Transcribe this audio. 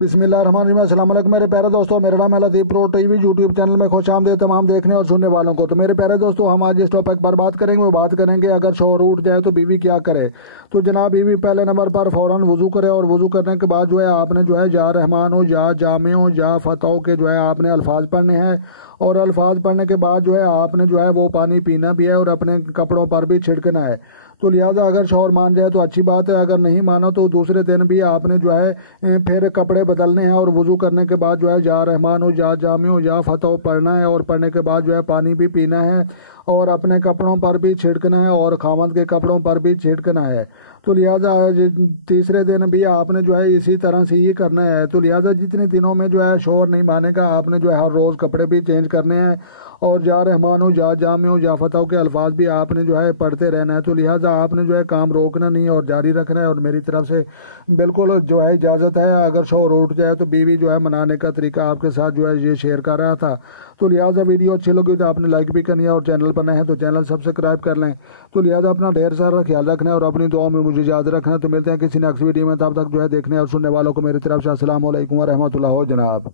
बिस्मिल्लाहिर्रहमानिर्रहीम। अस्सलाम वालेकुम मेरे प्यारे दोस्तों, मेरा नाम है लतीफ़ प्रो टीवी यूट्यूब चैनल में खुश आमदीद तमाम देखने और सुनने वालों को। तो मेरे प्यारे दोस्तों, हम आज इस टॉपिक पर बात करेंगे। वो बात करेंगे अगर शौहर उठ जाए तो बीवी क्या करे। तो जनाब, बीवी पहले नंबर पर फ़ौरन वज़ू करे और वज़ू करने के बाद जो है आपने जो है या रहमान हो या जामे हो या फतह के जो है आपने अल्फाज पढ़ने हैं। और अल्फाज पढ़ने के बाद जो है आपने जो है वो पानी पीना भी है और अपने कपड़ों पर भी छिड़कना है। तो लिहाजा अगर शौहर मान जाए तो अच्छी बात है, अगर नहीं मानो तो दूसरे दिन भी आपने जो है फिर कपड़े बदलने हैं और वज़ू करने के बाद जो है या रहमान हो या जामे हो या फतह पढ़ना है और पढ़ने के बाद जो है पानी भी पीना है और अपने कपड़ों पर भी छिड़कना है और खामद के कपड़ों पर भी छिड़कना है। तो लिहाजा तीसरे दिन भी आपने जो है इसी तरह से ये करना है। तो लिहाजा जितने दिनों में जो है शौहर नहीं मानेगा आपने जो है हर रोज़ कपड़े भी चेंज करने हैं और या रहमान हो या जामे हो या फतह के अल्फाज भी आपने जो है पढ़ते रहना है। तो लिहाजा आपने जो है काम रोकना नहीं और जारी रखना है। और मेरी तरफ से बिल्कुल जो है इजाज़त है। अगर शौहर उठ जाए तो बीवी जो है मनाने का तरीका आपके साथ जो है ये शेयर कर रहा था। तो लिहाजा वीडियो अच्छी लगी तो आपने लाइक भी करनी है और चैनल पर नए हैं तो चैनल सब्सक्राइब कर लें। तो लिहाजा अपना ढेर सारा ख्याल रखना है और अपनी दुआओं में मुझे याद रखना है। तो मिलते हैं किसी नेक्स्ट वीडियो में, तब तक जो है देखने और सुनने वालों को मेरी तरफ से अस्सलाम वालेकुम व रहमतुल्लाह हो जनाब।